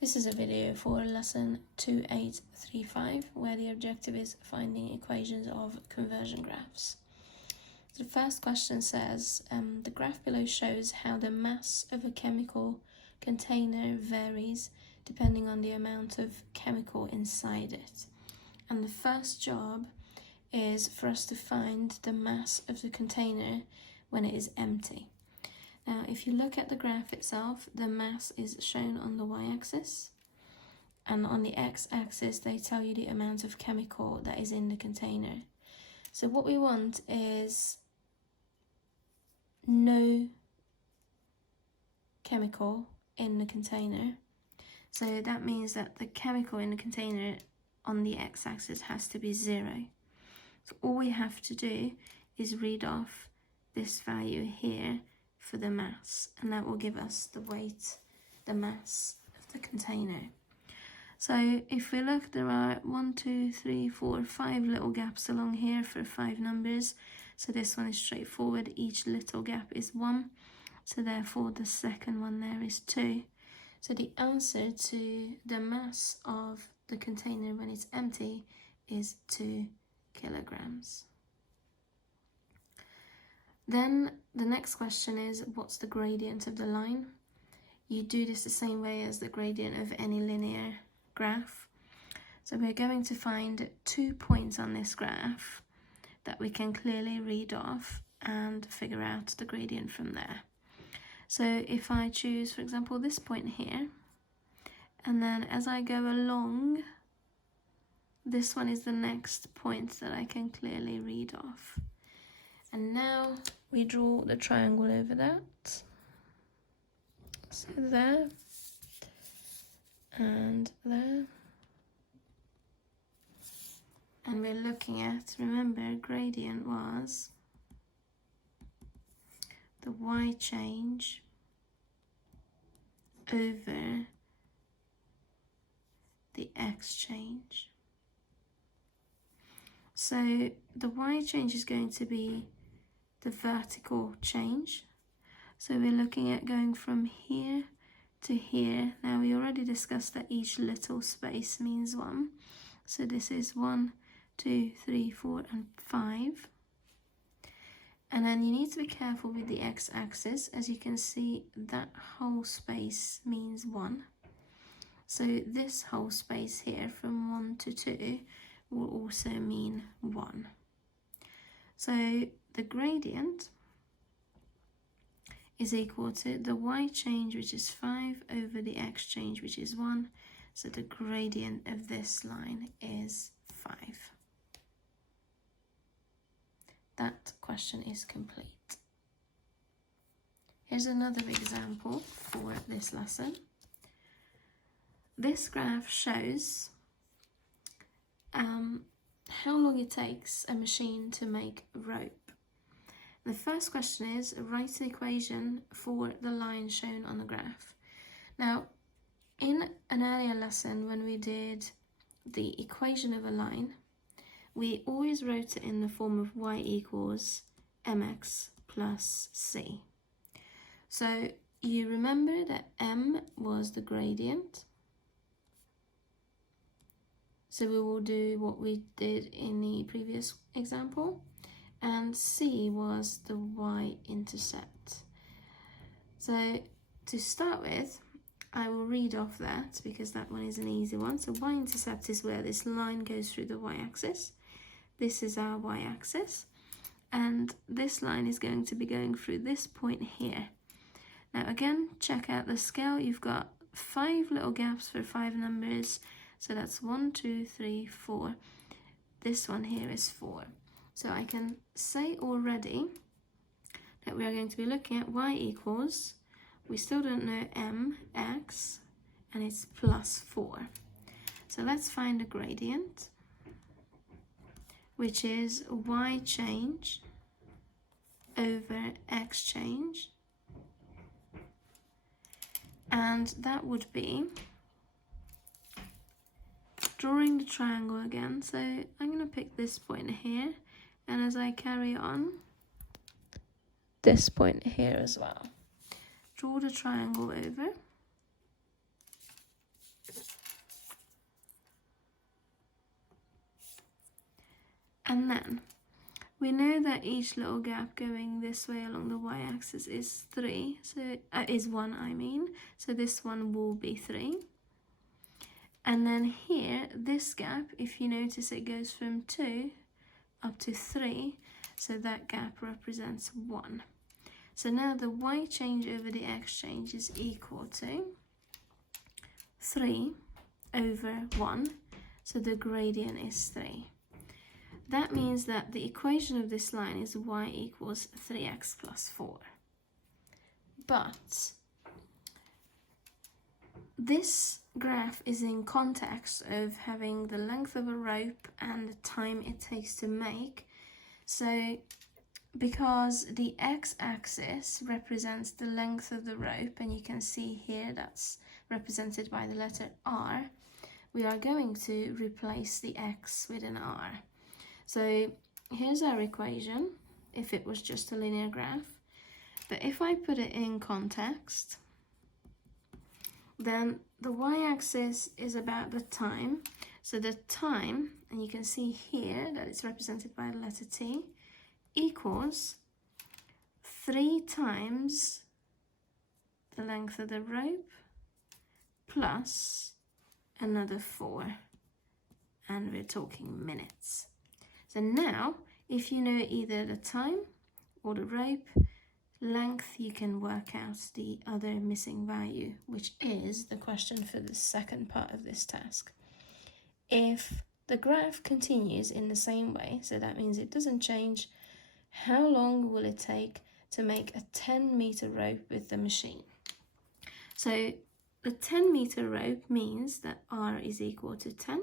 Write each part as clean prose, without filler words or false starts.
This is a video for lesson 2835 where the objective is finding equations of conversion graphs. The first question says, the graph below shows how the mass of a chemical container varies depending on the amount of chemical inside it. And the first job is for us to find the mass of the container when it is empty. Now, if you look at the graph itself, the mass is shown on the y-axis, and on the x-axis they tell you the amount of chemical that is in the container. So what we want is no chemical in the container. So that means that the chemical in the container on the x-axis has to be 0. So all we have to do is read off this value here for the mass, and that will give us the weight, the mass of the container. So if we look, there are 1, 2, 3, 4, 5 little gaps along here for 5 numbers. So this one is straightforward. Each little gap is 1. So therefore the second one there is 2. So the answer to the mass of the container when it's empty is 2 kilograms. Then the next question is, what's the gradient of the line? You do this the same way as the gradient of any linear graph. So we're going to find 2 points on this graph that we can clearly read off and figure out the gradient from there. So if I choose, for example, this point here, and then as I go along, this one is the next point that I can clearly read off. And now we draw the triangle over that. So there and there. And we're looking at, remember, gradient was the y change over the x change. So the y change is going to be the vertical change. So we're looking at going from here to here. Now we already discussed that each little space means 1. So this is 1, 2, 3, 4, and 5. And then you need to be careful with the x-axis. As you can see, that whole space means 1. So this whole space here from 1 to 2 will also mean 1. So the gradient is equal to the y change, which is 5, over the x change, which is 1. So the gradient of this line is 5. That question is complete. Here's another example for this lesson. This graph shows how long it takes a machine to make rope. The first question is, write an equation for the line shown on the graph. Now, in an earlier lesson when we did the equation of a line, we always wrote it in the form of y equals mx plus c. So you remember that m was the gradient. So we will do what we did in the previous example. And c was the y-intercept. So to start with, I will read off that because that one is an easy one. So y-intercept is where this line goes through the y-axis. This is our y-axis. And this line is going to be going through this point here. Now again, check out the scale. You've got 5 little gaps for 5 numbers. So that's 1, 2, 3, 4. This one here is 4. So I can say already that we are going to be looking at y equals, we still don't know mx, and it's plus 4. So let's find the gradient, which is y change over x change. And that would be drawing the triangle again. So I'm going to pick this point here, and as I carry on, this point here as well. Draw the triangle over. And then we know that each little gap going this way along the y-axis is 3, so is 1, I mean. So this one will be 3. And then here, this gap, if you notice, it goes from 2 up to 3, so that gap represents 1. So now the y change over the x change is equal to 3 over 1, so the gradient is 3. That means that the equation of this line is y equals 3x plus 4. But this graph is in context of having the length of a rope and the time it takes to make. So because the x-axis represents the length of the rope, and you can see here that's represented by the letter r, we are going to replace the x with an r. So here's our equation if it was just a linear graph. But if I put it in context, then the y-axis is about the time. So the time, and you can see here that it's represented by the letter t, equals 3 times the length of the rope plus another 4. And we're talking minutes. So now, if you know either the time or the rope length, you can work out the other missing value, which is the question for the second part of this task. If the graph continues in the same way, so that means it doesn't change, how long will it take to make a 10-meter rope with the machine? So the 10-meter rope means that r is equal to 10.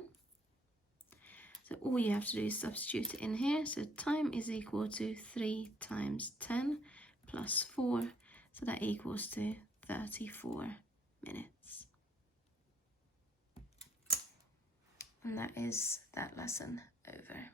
So all you have to do is substitute it in here. So time is equal to 3 times 10 plus 4. So that equals to 34 minutes. And that is that lesson over.